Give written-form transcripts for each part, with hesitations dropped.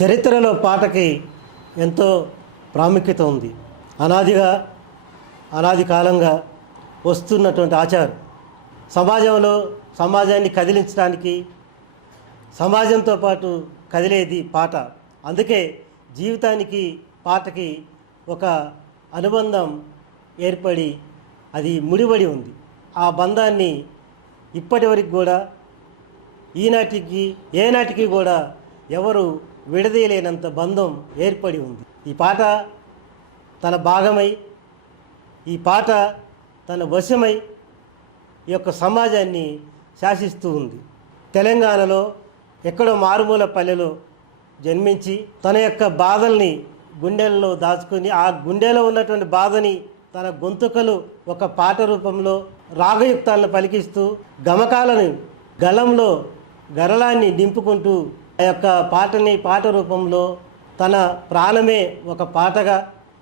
చరిత్రలో పాటకి ఎంతో ప్రాముఖ్యత ఉంది. అనాది కాలంగా వస్తున్నటువంటి ఆచారం. సమాజాన్ని కదిలించడానికి, సమాజంతో పాటు కదిలేది పాట. అందుకే జీవితానికి పాటకి ఒక అనుబంధం ఏర్పడి అది ముడిపడి ఉంది. ఆ బంధాన్ని ఇప్పటి వరకు కూడా ఏనాటికి కూడా ఎవరు విడదీయలేనంత బంధం ఏర్పడి ఉంది. ఈ పాట తన భాగమై, ఈ పాట తన వశమై ఈ యొక్క సమాజాన్ని శాసిస్తూ ఉంది. తెలంగాణలో ఎక్కడో మారుమూల పల్లెలో జన్మించి తన యొక్క బాధల్ని గుండెల్లో దాచుకొని, ఆ గుండెలో ఉన్నటువంటి బాధని తన గొంతుకలు ఒక పాట రూపంలో రాగయుక్తాలను పలికిస్తూ గమకాలను గళంలో గరళాన్ని నింపుకుంటూ ఆ యొక్క పాట రూపంలో తన ప్రాణమే ఒక పాటగా,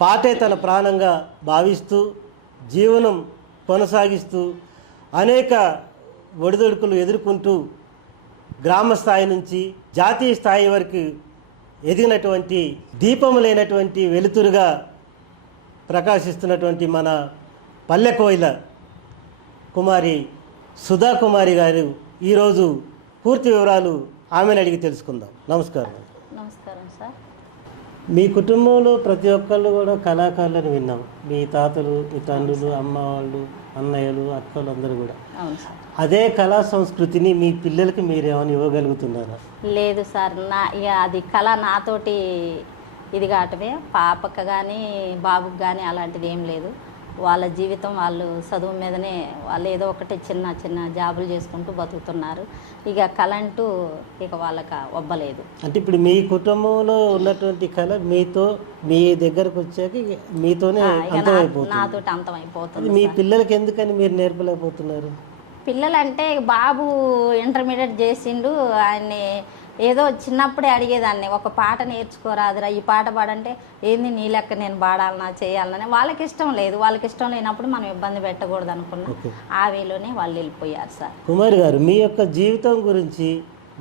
పాటే తన ప్రాణంగా భావిస్తూ జీవనం కొనసాగిస్తూ అనేక ఒడిదొడుకులు ఎదుర్కొంటూ గ్రామ స్థాయి నుంచి జాతీయ స్థాయి వరకు ఎదిగినటువంటి దీపం లేనటువంటి వెలుతురుగా ప్రకాశిస్తున్నటువంటి మన పల్లె కోయిల కుమారి సుధా కుమారి గారు ఈరోజు పూర్తి వివరాలు ఆమెను అడిగి తెలుసుకుందాం. నమస్కారం. నమస్కారం సార్. మీ కుటుంబంలో ప్రతి ఒక్కళ్ళు కూడా కళాకారులను విన్నాం. మీ తాతలు, మీ తండ్రులు, అమ్మ వాళ్ళు, అన్నయ్యలు, అక్కలు అందరూ కూడా. అవును సార్. అదే కళా సంస్కృతిని మీ పిల్లలకి మీరేమైనా ఇవ్వగలుగుతున్నారా? లేదు సార్, అది కళ నాతోటి ఇది కావటమే. పాపకు కానీ బాబుకి కానీ అలాంటిది ఏం లేదు. వాళ్ళ జీవితం వాళ్ళు చదువు మీదనే వాళ్ళు ఏదో ఒకటి చిన్న చిన్న జాబులు చేసుకుంటూ బతుకుతున్నారు. ఇక కళ అంటూ ఇక వాళ్ళకి ఒబ్బలేదు. అంటే ఇప్పుడు మీ కుటుంబంలో ఉన్నటువంటి కళ మీ దగ్గరకు వచ్చాక మీతోనే అంతమైపోతుంది, నాతోటి అంతమైపోతుంది. మీ పిల్లలకి ఎందుకని మీరు నేర్పలేకపోతున్నారు? పిల్లలంటే బాబు ఇంటర్మీడియట్ చేసిండు. ఆయన్ని ఏదో చిన్నప్పుడే అడిగేదాన్ని, ఒక పాట నేర్చుకోరాదురా, ఈ పాట పాడంటే ఏంది నీ లెక్క నేను పాడాలన్నా చేయాలన్నా. వాళ్ళకి ఇష్టం లేదు. వాళ్ళకి ఇష్టం లేనప్పుడు మనం ఇబ్బంది పెట్టకూడదు అనుకున్నాం. ఆ వేలోనే వాళ్ళు వెళ్ళిపోయారు సార్. కుమారి గారు, మీ యొక్క జీవితం గురించి,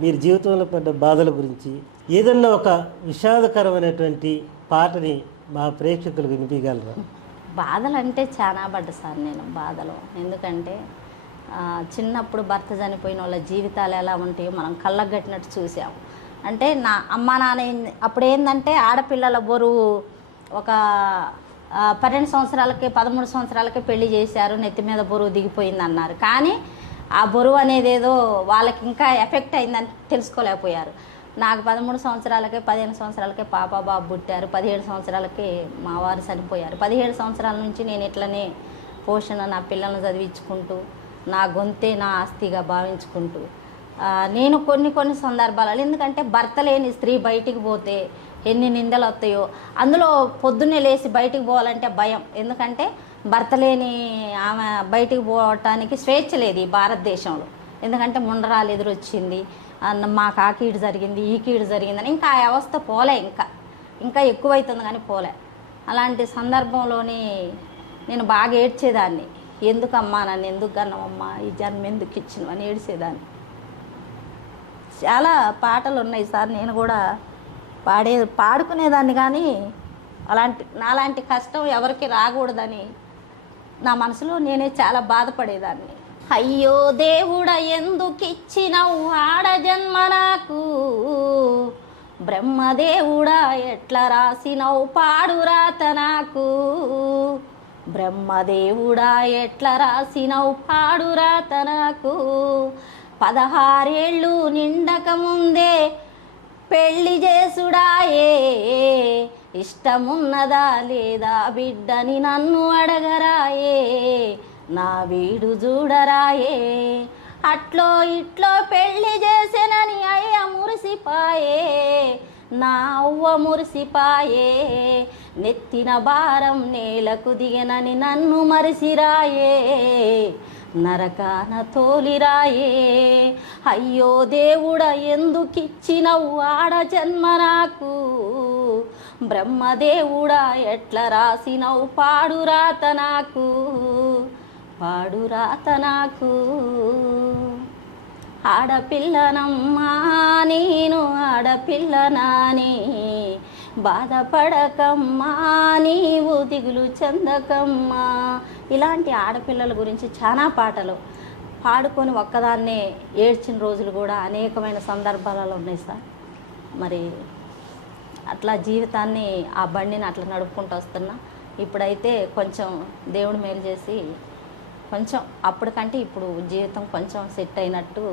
మీరు జీవితంలో పడ్డ బాధల గురించి ఏదన్నా ఒక విషాదకరమైనటువంటి పాటని మా ప్రేక్షకులకు వినిపించగలరా? బాధలు అంటే చాలా పడ్డా సార్ నేను బాధలు. ఎందుకంటే చిన్నప్పుడు భర్త చనిపోయిన వాళ్ళ జీవితాలు ఎలా ఉంటాయో మనం కళ్ళకు కట్టినట్టు చూసాము. అంటే నా అమ్మ నాన్న అప్పుడు ఏంటంటే ఆడపిల్లల బరువు ఒక 12 సంవత్సరాలకి 13 సంవత్సరాలకి పెళ్లి చేశారు, నెత్తి మీద బరువు దిగిపోయింది అన్నారు. కానీ ఆ బరువు అనేది ఏదో వాళ్ళకి ఇంకా ఎఫెక్ట్ అయిందని తెలుసుకోలేకపోయారు. నాకు 13 సంవత్సరాలకే 15 సంవత్సరాలకే పాప బాబు పుట్టారు. 17 సంవత్సరాలకి మా వారు చనిపోయారు. 17 సంవత్సరాల నుంచి నేను ఇట్లనే పోషణ నా పిల్లలను చదివించుకుంటూ నా గొంతే నా ఆస్తిగా భావించుకుంటూ నేను కొన్ని సందర్భాలలో, ఎందుకంటే భర్త లేని స్త్రీ బయటికి పోతే ఎన్ని నిందలు వస్తాయో, అందులో పొద్దున్నే లేచి బయటికి పోవాలంటే భయం. ఎందుకంటే భర్త లేని ఆమె బయటికి పోవటానికి స్వేచ్ఛ లేదు ఈ భారతదేశంలో. ఎందుకంటే ముండరాలు ఎదురొచ్చింది, మాకు ఆ కీడు జరిగింది, ఈ కీడు జరిగిందని ఇంకా ఆ అవస్థ పోలే, ఇంకా ఎక్కువైతుంది కానీ పోలే. అలాంటి సందర్భంలోని నేను బాగా ఏడ్చేదాన్ని. ఎందుకమ్మా నన్ను ఎందుకు కన్నామమ్మా, ఈ జన్మ ఎందుకు ఇచ్చినావు అని ఏడ్చేదాన్ని. చాలా పాటలు ఉన్నాయి సార్, నేను కూడా పాడుకునేదాన్ని. కానీ నాలాంటి కష్టం ఎవరికి రాకూడదని నా మనసులో నేనే చాలా బాధపడేదాన్ని. అయ్యో దేవుడా ఎందుకు ఇచ్చినావు ఆడ జన్మ నాకు, బ్రహ్మదేవుడా ఎట్లా రాసినవు పాడురాత నాకు, బ్రహ్మదేవుడా ఎట్లా రాసినవు పాడురాత నాకు, 16 ఏళ్ళు నిండక ముందే పెళ్ళి చేసుడాయే, ఇష్టమున్నదా లేదా బిడ్డని నన్ను అడగరాయే, నా వీడు చూడరాయే, అట్లో ఇట్లో పెళ్ళి చేసేనని అయ్య మురిసిపాయే, నా అవ్వ మురిసిపాయే, నెత్తిన భారం నేలకు దిగనని నన్ను మరిసిరాయే, నరకాన తోలిరాయే. అయ్యో దేవుడా ఎందుకిచ్చినవు ఆడ జన్మ నాకు, బ్రహ్మదేవుడా ఎట్లా రాసినవు పాడురాత నాకు, పాడురాత నాకు. ఆడపిల్లనమ్మా నేను ఆడపిల్లనాని, బాధపడకమ్మా నీవు దిగులు చెందకమ్మా. ఇలాంటి ఆడపిల్లల గురించి చాలా పాటలు పాడుకొని ఒక్కదాన్నే ఏడ్చిన రోజులు కూడా అనేకమైన సందర్భాలలో ఉన్నాయి సార్. మరి అట్లా జీవితాన్ని ఆ బండిని అట్లా నడుపుకుంటూ వస్తున్నా. ఇప్పుడైతే కొంచెం దేవుడు మేలు చేసి కొంచెం అప్పటికంటే ఇప్పుడు జీవితం కొంచెం సెట్ అయినట్టు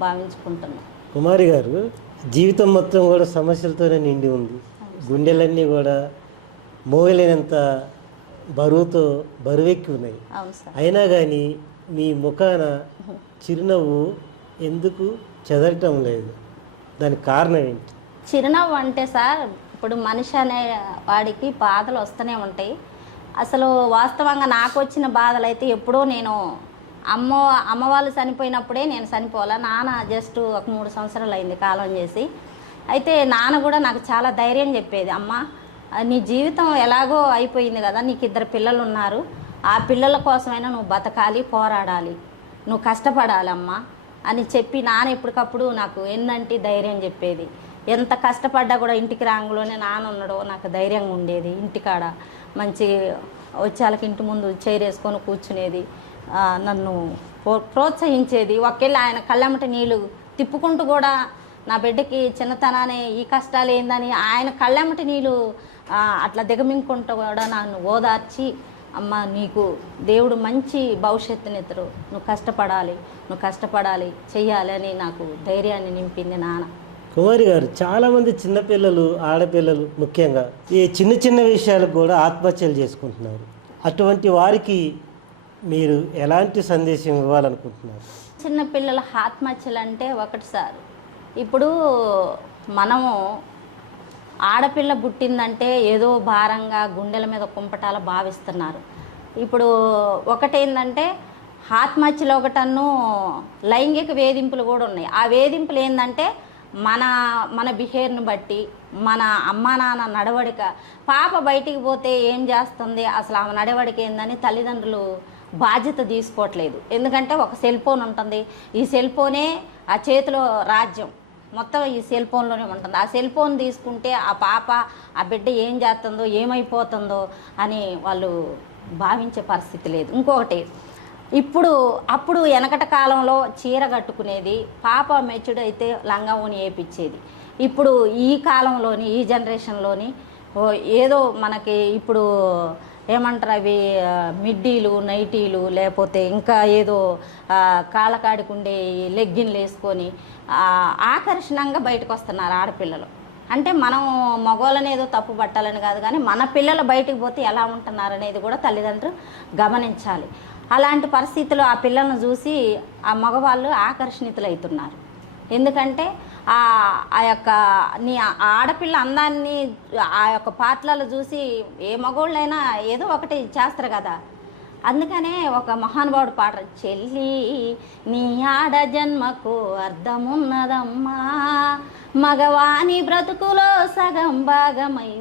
భావించుకుంటున్నాం. కుమారి గారు, జీవితం మొత్తం కూడా సమస్యలతోనే నిండి ఉంది. గుండెలన్నీ కూడా మోయలేనంత బరువెక్కి ఉన్నాయి. అవును సార్. అయినా కానీ మీ ముఖాన చిరునవ్వు ఎందుకు చెదరటం లేదు? దానికి కారణం ఏంటి? చిరునవ్వు అంటే సార్, ఇప్పుడు మనిషి అనే వాడికి బాధలు వస్తూనే ఉంటాయి. అసలు వాస్తవంగా నాకు వచ్చిన బాధలు అయితే ఎప్పుడో నేను అమ్మ వాళ్ళు చనిపోయినప్పుడే నేను చనిపోవాలా. నాన్న జస్ట్ ఒక 3 సంవత్సరాలు అయింది కాలం చేసి. అయితే నాన్న కూడా నాకు చాలా ధైర్యం చెప్పేది, అమ్మ నీ జీవితం ఎలాగో అయిపోయింది కదా, నీకు 2 పిల్లలు ఉన్నారు, ఆ పిల్లల కోసమైనా నువ్వు బతకాలి, పోరాడాలి, నువ్వు కష్టపడాలి అమ్మ అని చెప్పి నాన్న ఎప్పటికప్పుడు నాకు ఎన్నంటి ధైర్యం చెప్పేది. ఎంత కష్టపడ్డా కూడా ఇంటికి రాంగులోనే నాన్న ఉన్నాడో నాకు ధైర్యంగా ఉండేది. ఇంటికాడ మంచి వచ్చేళ్ళకి ఇంటి ముందు చైర్ వేసుకొని కూర్చునేది, నన్ను ప్రోత్సహించేది. ఒకేళ్ళు ఆయన కళ్ళెమ్మట నీళ్ళు తిప్పుకుంటూ కూడా నా బిడ్డకి చిన్నతనానే ఈ కష్టాలు ఏందని ఆయన కళ్ళెమ్మటి నీళ్ళు అట్లా దిగమింగుకుంటూ కూడా నన్ను ఓదార్చి, అమ్మ నీకు దేవుడు మంచి భవిష్యత్తునిద్దరు, నువ్వు కష్టపడాలి చెయ్యాలి అని నాకు ధైర్యాన్ని నింపింది నాన్న. కుమారి గారు, చాలామంది చిన్నపిల్లలు, ఆడపిల్లలు ముఖ్యంగా ఈ చిన్న విషయాలకు కూడా ఆత్మహత్యలు చేసుకుంటున్నారు. అటువంటి వారికి మీరు ఎలాంటి సందేశం ఇవ్వాలనుకుంటున్నారు? చిన్నపిల్లల ఆత్మహత్యలు అంటే ఒకటి సార్, ఇప్పుడు మనము ఆడపిల్ల పుట్టిందంటే ఏదో భారంగా గుండెల మీద కుంపటాల భావిస్తున్నారు. ఇప్పుడు ఒకటేందంటే ఆత్మహత్యలు ఒకటన్ను లైంగిక వేధింపులు కూడా ఉన్నాయి. ఆ వేధింపులు ఏంటంటే మన బిహేవ్ని బట్టి, మన అమ్మా నాన్న నడవడిక, పాప బయటికి పోతే ఏం చేస్తుంది అసలు ఆమె నడవడిక ఏందని తల్లిదండ్రులు బాధ్యత తీసుకోవట్లేదు. ఎందుకంటే ఒక సెల్ ఫోన్ ఉంటుంది, ఈ సెల్ ఫోనే ఆ చేతిలో రాజ్యం మొత్తం ఈ సెల్ ఫోన్లోనే ఉంటుంది. ఆ సెల్ ఫోన్ తీసుకుంటే ఆ పాప ఆ బిడ్డ ఏం చేస్తుందో ఏమైపోతుందో అని వాళ్ళు భావించే పరిస్థితి లేదు. ఇంకొకటి, అప్పుడు వెనకట కాలంలో చీర కట్టుకునేది, పాప మెచ్యూర్డ్ అయితే లంగా ఓని వేయించేది. ఇప్పుడు ఈ కాలంలోని ఈ జనరేషన్లోని ఏదో మనకి ఇప్పుడు ఏమంటారు అవి మిడ్డీలు, నైటీలు, లేకపోతే ఇంకా ఏదో కాళ్ళకాడికి ఉండే లెగ్గిన్లు వేసుకొని ఆకర్షణంగా బయటకు వస్తున్నారు ఆడపిల్లలు. అంటే మనం మగవాళ్ళని ఏదో తప్పు పట్టాలని కాదు, కానీ మన పిల్లలు బయటికి పోతే ఎలా ఉంటున్నారు అనేది కూడా తల్లిదండ్రులు గమనించాలి. అలాంటి పరిస్థితుల్లో ఆ పిల్లలను చూసి ఆ మగవాళ్ళు ఆకర్షణితులవుతున్నారు. ఎందుకంటే ఆ యొక్క నీ ఆడపిల్ల అందాన్ని ఆ యొక్క పాటలలో చూసి ఏ మగవాళ్ళైనా ఏదో ఒకటి చేస్తారు కదా. అందుకనే ఒక మహానుభావుడు పాట, చెల్లి నీ ఆడ జన్మకు అర్థమున్నదమ్మా, మగవాని బ్రతుకులో సగం భాగమై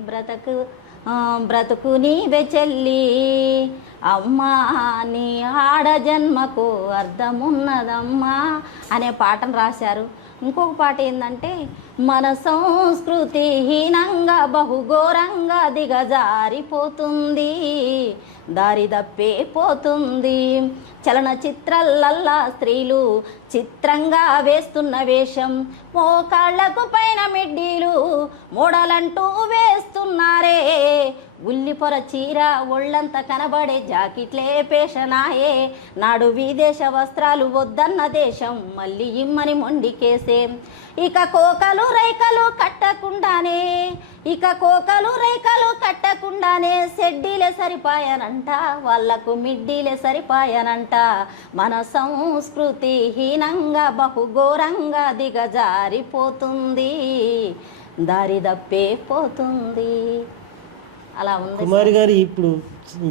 బ్రతుకు నీవే చెల్లి, అమ్మా నీ ఆడ జన్మకు అర్థమున్నదమ్మా అనే పాటను రాశారు. ఇంకొక పాట ఏంటంటే, మన సంస్కృతి హీనంగా బహుఘోరంగా దిగజారిపోతుంది, దారి తప్పే పోతుంది, చలనచిత్రాలల్లా స్త్రీలు చిత్రంగా వేస్తున్న వేషం, మోకాళ్లకు పైన మిడ్డీలు మోడలంటూ వేస్తున్నారే, ఉల్లిపొర చీర ఒళ్ళంతా కనబడే జాకెట్లే పేషనాయే, నాడు విదేశ వస్త్రాలు వద్దన్న దేశం మళ్ళీ ఇమ్మని మొండికేసే, ఇక కోకలు రైకలు కట్టకుండానే సెడ్డీలే సరిపాయనంట, వాళ్లకు మిడ్డీలే సరిపాయనంట, మన సంస్కృతి హీనంగా బహుఘోరంగా దిగజారిపోతుంది, దారి తప్పే పోతుంది. అలా ఉంది. కుమారి గారు, ఇప్పుడు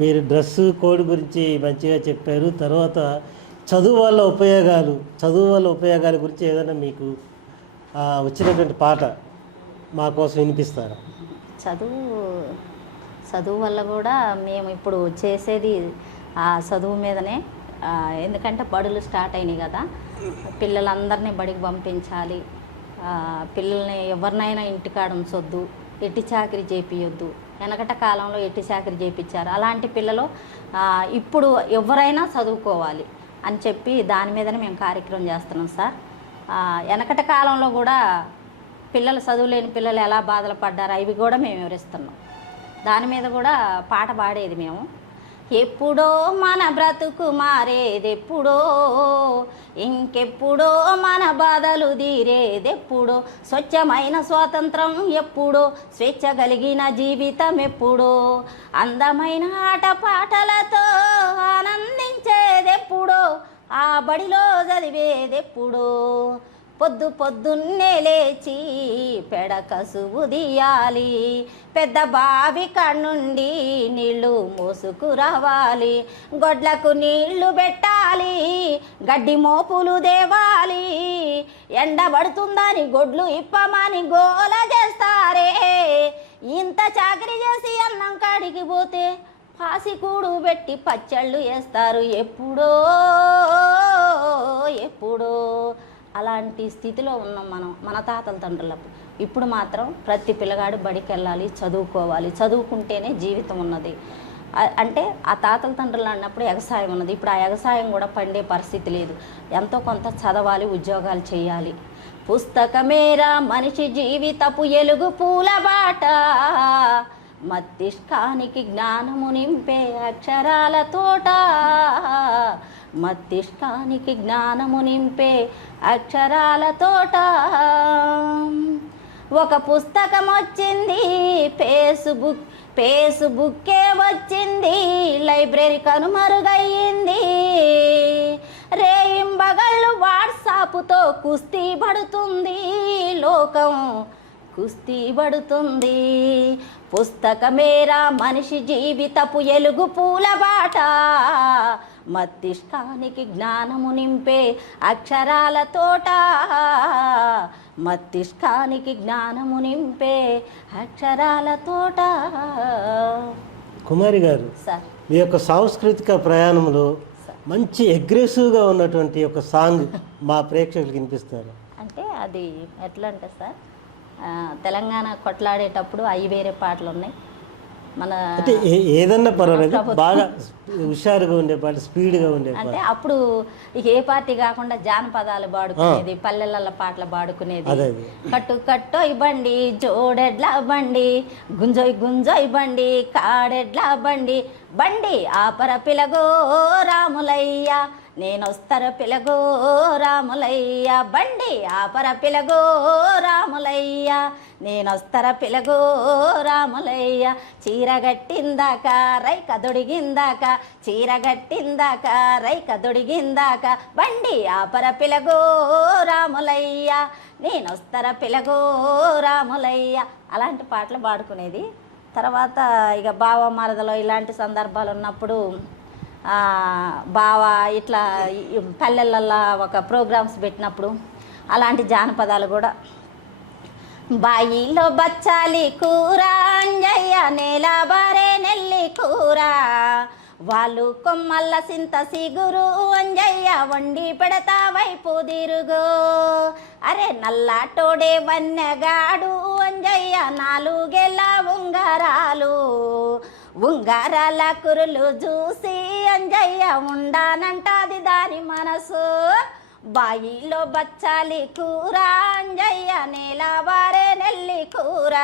మీరు డ్రెస్సు కోడ్ గురించి మంచిగా చెప్పారు. తర్వాత చదువు వల్ల ఉపయోగాల గురించి ఏదైనా మీకు వచ్చినటువంటి పాట మా కోసం వినిపిస్తారా? చదువు వల్ల కూడా మేము ఇప్పుడు చేసేది ఆ చదువు మీదనే. ఎందుకంటే బడులు స్టార్ట్ అయినాయి కదా, పిల్లలందరినీ బడికి పంపించాలి, పిల్లల్ని ఎవరినైనా ఇంటికాడ ఉంచొద్దు, ఎట్టి చాకరీ చేపియొద్దు. వెనకట కాలంలో ఎట్టి చాకరీ చేయించారు, అలాంటి పిల్లలు ఇప్పుడు ఎవరైనా చదువుకోవాలి అని చెప్పి దాని మీదనే మేము కార్యక్రమం చేస్తున్నాం సార్. వెనకట కాలంలో కూడా పిల్లలు చదువులేని పిల్లలు ఎలా బాధలు పడ్డారో అవి కూడా మేము వివరిస్తున్నాం. దాని మీద కూడా పాట పాడేది మేము. ఎప్పుడో మన బ్రతుకు మారేదెప్పుడో, ఇంకెప్పుడో మన బాధలు తీరేదెప్పుడో, స్వచ్ఛమైన స్వాతంత్రం ఎప్పుడో, స్వేచ్ఛ కలిగిన జీవితం ఎప్పుడో, అందమైన ఆటపాటలతో ఆనందించేదెప్పుడో, ఆ బడిలో చదివేదెప్పుడో, పొద్దున్నే లేచి పెడ కసువు తీయాలి, పెద్ద బావి కన్నుండి నీళ్లు మోసుకురావాలి, గొడ్లకు నీళ్లు పెట్టాలి, గడ్డి మోపులు దేవాలి, ఎండబడుతుందని గొడ్లు ఇప్పమని గోల చేస్తారే, ఇంత చాకరీ చేసి అన్నం కాడికి పోతే పాసికూడు పెట్టి పచ్చళ్ళు వేస్తారు ఎప్పుడో ఎప్పుడో. అలాంటి స్థితిలో ఉన్నాం మనం మన తాతల తండ్రులకు. ఇప్పుడు మాత్రం ప్రతి పిల్లగాడు బడికి వెళ్ళాలి, చదువుకోవాలి, చదువుకుంటేనే జీవితం ఉన్నది. అంటే ఆ తాతల తండ్రులు అన్నప్పుడు ఎగసాయం ఉన్నది, ఇప్పుడు ఆ ఎగసాయం కూడా పండే పరిస్థితి లేదు. ఎంతో కొంత చదవాలి, ఉద్యోగాలు చేయాలి. పుస్తకమేరా మనిషి జీవితపు ఎలుగు పూల బాట, మస్తిష్కానికి జ్ఞానము నింపే అక్షరాల తోట, మస్తిష్కానికి జ్ఞానము నింపే అక్షరాల తోట. ఒక పుస్తకం వచ్చింది, ఫేస్బుక్కే వచ్చింది, లైబ్రరీ కనుమరుగయ్యింది, రేయింబగళ్ళు వాట్సాప్తో కుస్తీ పడుతుంది లోకం, కుస్తీ పడుతుంది. పుస్తకమేరా మనిషి జీవితపు ఎలుగు పూల బాట, మస్తిష్కానికి జ్ఞానము నింపే అక్షరాల తోట, మస్తిష్కానికి జ్ఞానము నింపే అక్షరాల తోట. కుమారి గారు, మీ యొక్క సాంస్కృతిక ప్రయాణంలో మంచి అగ్రెసివ్గా ఉన్నటువంటి ఒక సాంగ్ మా ప్రేక్షకులకు వినిపిస్తారు. అంటే అది ఎట్లా అంటే సార్, తెలంగాణ కొట్లాడేటప్పుడు అవి వేరే పాటలు ఉన్నాయి, మన అంటే ఏదన్నా పర్వాలేదు, బాగా హుషారుగా ఉండే పాట, స్పీడ్గా ఉండే పాట. అంటే అప్పుడు ఇక ఏ పార్టీ కాకుండా జానపదాలు పాడుకునేది, పల్లెల పాటలు పాడుకునేది. కట్టు కట్టో బండి, జోడెడ్ల బండి, గుంజోయ్ గుంజోయ్ బండి, కాడెడ్ల బండి, బండి ఆపర పిలగో రాములయ్య, నేనొస్తర పిలగో రాములయ్య, బండి ఆపర పిలగో రాములయ్య, నేనొస్తర పిలగో రాములయ్య, చీరగట్టిందాక రైక దొడిగిందాక, చీరగట్టిందాక రైక దొడిగిందాక, బండి ఆపర పిలగో రాములయ్య, నేనొస్తర పిలగో రాములయ్య. అలాంటి పాటలు పాడుకునేది. తర్వాత ఇక బావ మరదలో ఇలాంటి సందర్భాలు ఉన్నప్పుడు బావ ఇట్లా పల్లెలల్లో ఒక ప్రోగ్రామ్స్ పెట్టినప్పుడు అలాంటి జానపదాలు కూడా. బాయిలో బచ్చాలి కూర అంజయ్య, నేల బారే నెల్లి కూర, వాళ్ళు కొమ్మల్ల సింత సిగురు అంజయ్య, వండి పెడతా వైపు తిరుగు, అరే నల్లాటోడే వన్నెగాడు అంజయ్య, నాలుగేళ్ళ ఉంగరాలు, ఉంగరాల కురులు చూసి అంజయ్య ఉండానంటాది దాని మనసు, బాయిలో బచ్చాలి కూర అంజయ్య, నేల బారే నెల్లి కూర,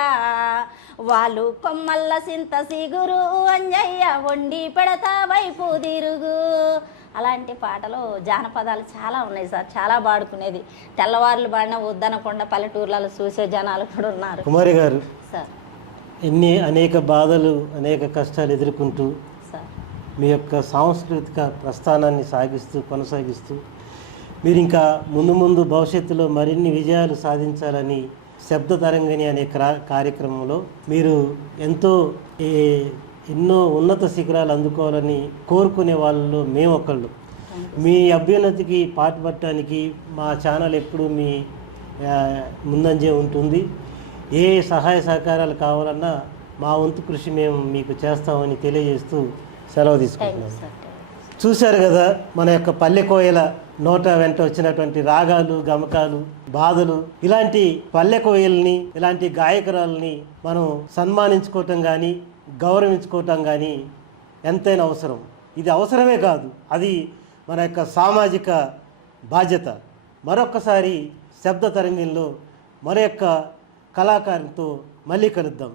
వాళ్ళు కొమ్మల్ల సింత సిగురు అంజయ్య, వండి పెడతా వైపు తిరుగు. అలాంటి పాటలు జానపదాలు చాలా ఉన్నాయి సార్, చాలా పాడుకునేది. తెల్లవారులు పాడిన వద్దనకుండా పల్లెటూర్లలో చూసే జనాలు కూడా ఉన్నారు. కుమారి గారు సార్, అనేక బాధలు, అనేక కష్టాలు ఎదుర్కొంటూ సార్ మీ యొక్క సాంస్కృతిక ప్రస్థానాన్ని కొనసాగిస్తూ మీరు ఇంకా ముందు భవిష్యత్తులో మరిన్ని విజయాలు సాధించాలని శబ్ద తరంగిణి అనే కార్యక్రమంలో మీరు ఎన్నో ఉన్నత శిఖరాలు అందుకోవాలని కోరుకునే వాళ్ళలో మేము ఒకళ్ళు. మీ అభ్యున్నతికి పాటుపడటానికి మా ఛానల్ ఎప్పుడు మీ ముందంజే ఉంటుంది. ఏ సహాయ సహకారాలు కావాలన్నా మా వంతు కృషి మేము మీకు చేస్తామని తెలియజేస్తూ సెలవు తీసుకుంటున్నాం. చూశారు కదా మన యొక్క పల్లె కోయల నోట వెంట వచ్చినటువంటి రాగాలు, గమకాలు, బాధలు. ఇలాంటి పల్లె కోయల్ని, ఇలాంటి గాయకురాలని మనం సన్మానించుకోవటం కానీ, గౌరవించుకోవటం కానీ ఎంతైనా అవసరం. ఇది అవసరమే కాదు, అది మన యొక్క సామాజిక బాధ్యత. మరొక్కసారి శబ్ద తరంగిణిలో మరొక కళాకారునితో మళ్ళీ కలుద్దాం.